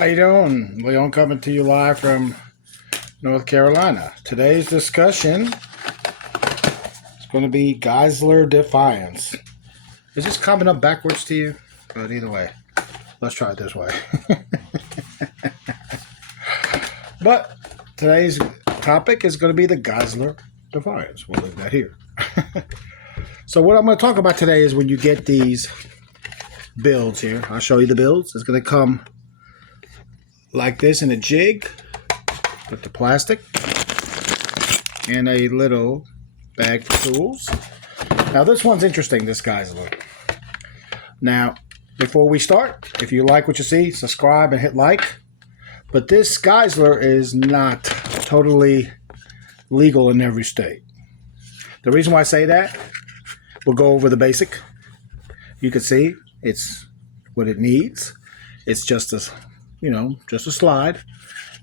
How you doing? Leon coming to you live from North Carolina. Today's discussion is going to be Geisler Defence. Is this coming up backwards to you? But either way, let's try it this way. But today's topic is going to be the Geisler Defence. We'll leave that here. So what I'm going to talk about today is when you get these builds here. I'll show you the builds. It's going to come like this in a jig with the plastic and a little bag for tools. Now this one's interesting, this Geisler. Now before we start, if you like what you see, subscribe and hit like. But this Geisler is not totally legal in every state. The reason why I say that, we'll go over the basic. You can see it's what it needs. It's just a, just a slide.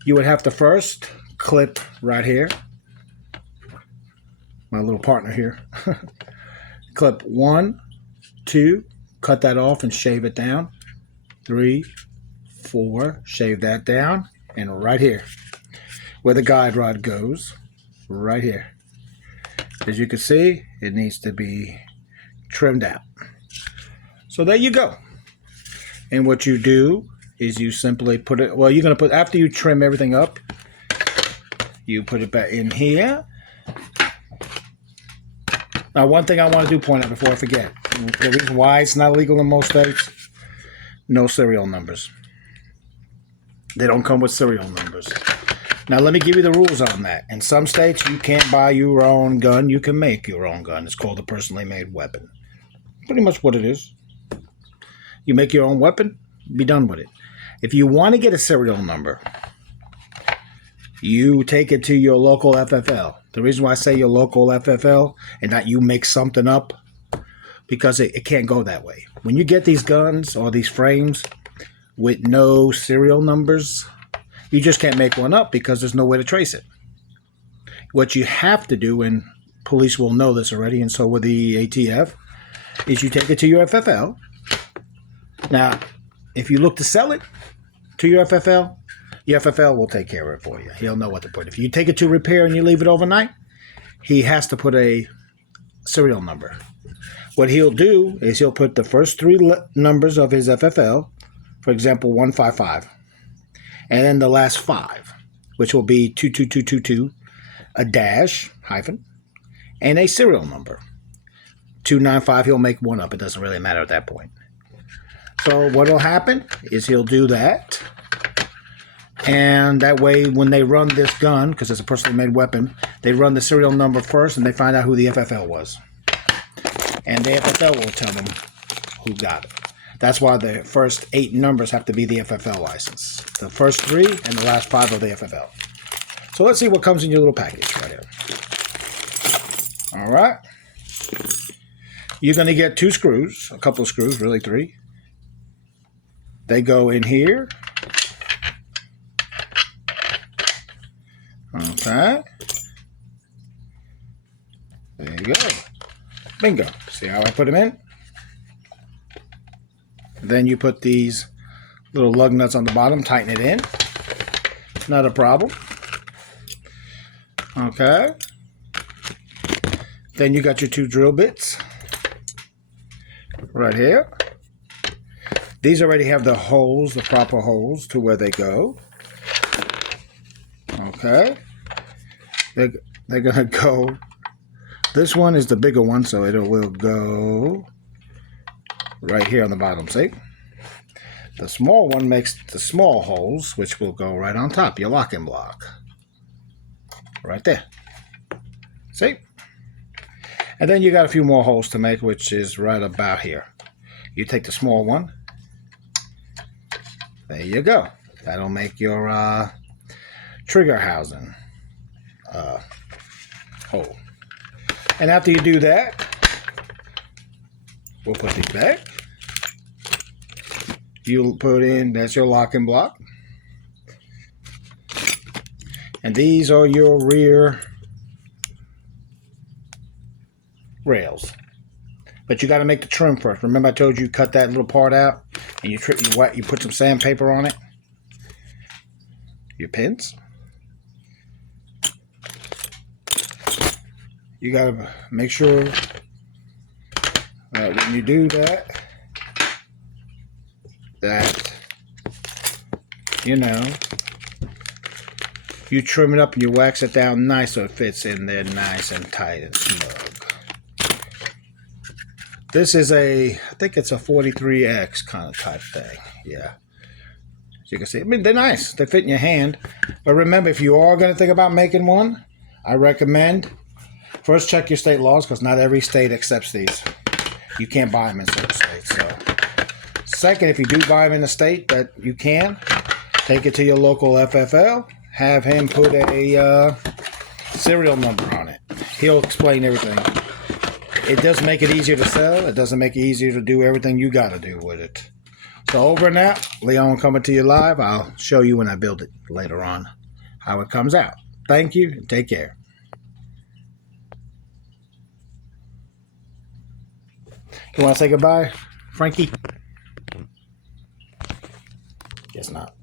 You would have to first clip right here. My little partner here. Clip 1, 2, cut that off and shave it down. 3, 4, shave that down. And right here, where the guide rod goes, right here. As you can see, it needs to be trimmed out. So there you go. And what you do is you simply put it, well, you're going to put, after you trim everything up, you put it back in here. Now, one thing I want to do point out before I forget, the reason why it's not illegal in most states, no serial numbers. They don't come with serial numbers. Now, let me give you the rules on that. In some states, you can't buy your own gun. You can make your own gun. It's called a personally made weapon. Pretty much what it is. You make your own weapon, be done with it. If you want to get a serial number, you take it to your local FFL. The reason why I say your local FFL and not you make something up, because it can't go that way. When you get these guns or these frames with no serial numbers, you just can't make one up because there's no way to trace it. What you have to do, and police will know this already, and so will the ATF, is you take it to your FFL. Now, if you look to sell it to your FFL will take care of it for you. He'll know what to put. If you take it to repair and you leave it overnight, he has to put a serial number. What he'll do is he'll put the first 3 numbers of his FFL, for example, 155, and then the last 5, which will be 22222, a dash, hyphen, and a serial number. 295, he'll make one up. It doesn't really matter at that point. So what will happen is he'll do that. And that way, when they run this gun, because it's a personally made weapon, they run the serial number first and they find out who the FFL was. And the FFL will tell them who got it. That's why the first 8 numbers have to be the FFL license. The first 3 and the last 5 are the FFL. So let's see what comes in your little package right here. All right. You're going to get 2 screws, a couple of screws, really 3. They go in here. Okay. There you go. Bingo. See how I put them in? Then you put these little lug nuts on the bottom, tighten it in. Not a problem. Okay. Then you got your 2 drill bits right here. These already have the holes, the proper holes to where they go. Okay. They're going to go. This one is the bigger one, so it will go right here on the bottom, see? The small one makes the small holes, which will go right on top, your locking block. Right there. See? And then you got a few more holes to make, which is right about here. You take the small one. There you go. That'll make your trigger housing hole. And after you do that, we'll put these back. You'll put in, that's your locking block. And these are your rear rails. But you got to make the trim first. Remember I told you cut that little part out and you put some sandpaper on it. your pins. You gotta make sure that when you do that, you trim it up and you wax it down nice so it fits in there nice and tight and snug. This is I think it's a 43X kind of type thing. Yeah. As you can see, I mean, they're nice. They fit in your hand. But remember, if you are going to think about making one, I recommend first check your state laws, because not every state accepts these. You can't buy them in certain states. So, second, if you do buy them in a state that you can, take it to your local FFL. Have him put a serial number on it. He'll explain everything. It does make it easier to sell. It doesn't make it easier to do everything you got to do with it. So over and out, Leon coming to you live. I'll show you when I build it later on how it comes out. Thank you and take care. You want to say goodbye, Frankie? Guess not.